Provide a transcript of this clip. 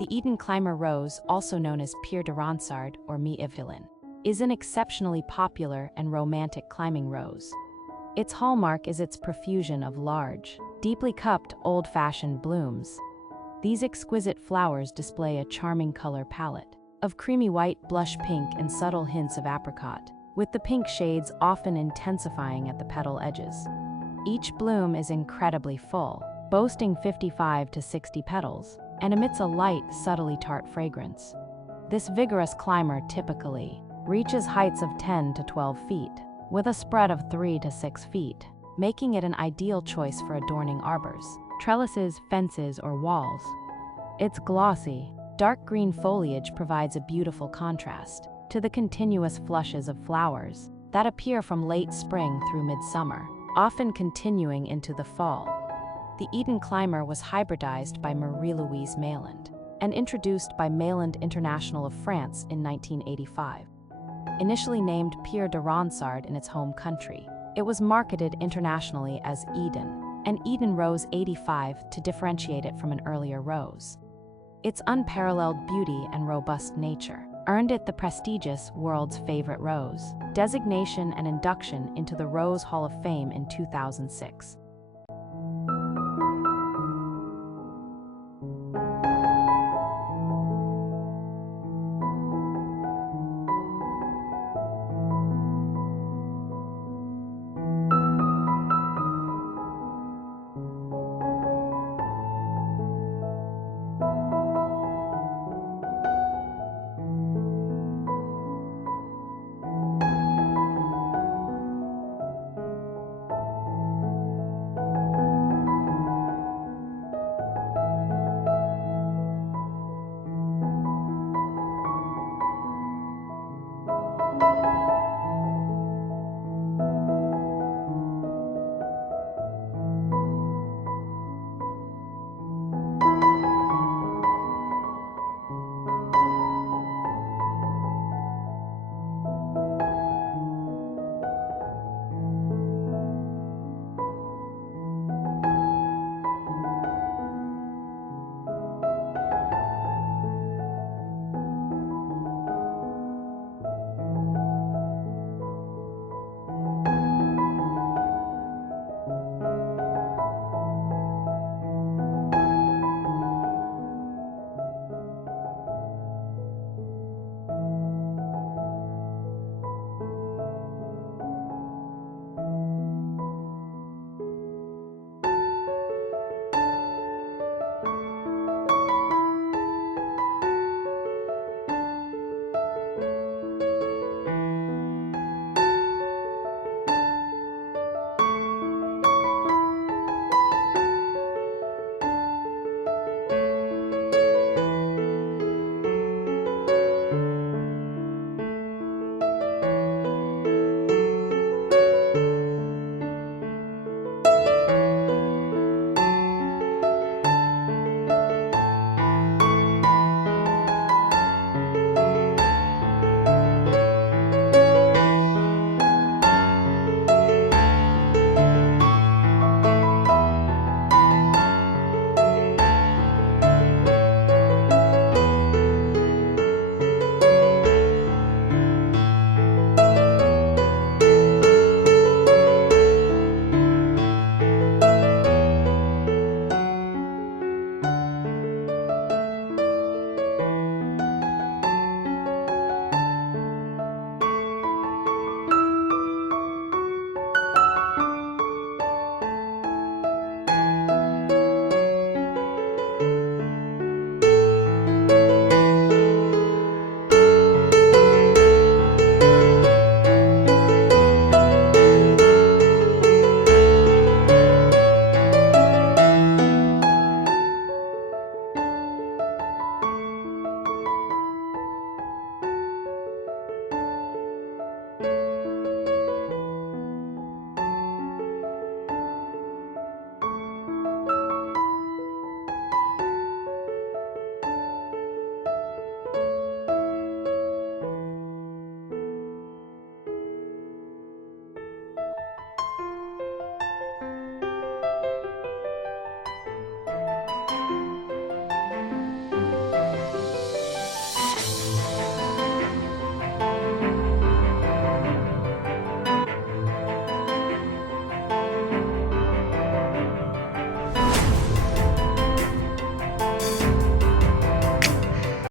The Eden climber rose, also known as Pierre de Ronsard or Mi-Yvelin, is an exceptionally popular and romantic climbing rose. Its hallmark is its profusion of large, deeply cupped, old-fashioned blooms. These exquisite flowers display a charming color palette of creamy white, blush pink, and subtle hints of apricot, with the pink shades often intensifying at the petal edges. Each bloom is incredibly full, boasting 55 to 60 petals, and emits a light, subtly tart fragrance. This vigorous climber typically reaches heights of 10 to 12 feet, with a spread of 3 to 6 feet, making it an ideal choice for adorning arbors, trellises, fences, or walls. Its glossy, dark green foliage provides a beautiful contrast to the continuous flushes of flowers that appear from late spring through midsummer, often continuing into the fall. The Eden climber was hybridized by Marie-Louise Mayland and introduced by Mayland International of France in 1985. Initially named Pierre de Ronsard in its home country, it was marketed internationally as Eden, and Eden Rose 85 to differentiate it from an earlier rose. Its unparalleled beauty and robust nature earned it the prestigious World's Favorite Rose designation and induction into the Rose Hall of Fame in 2006.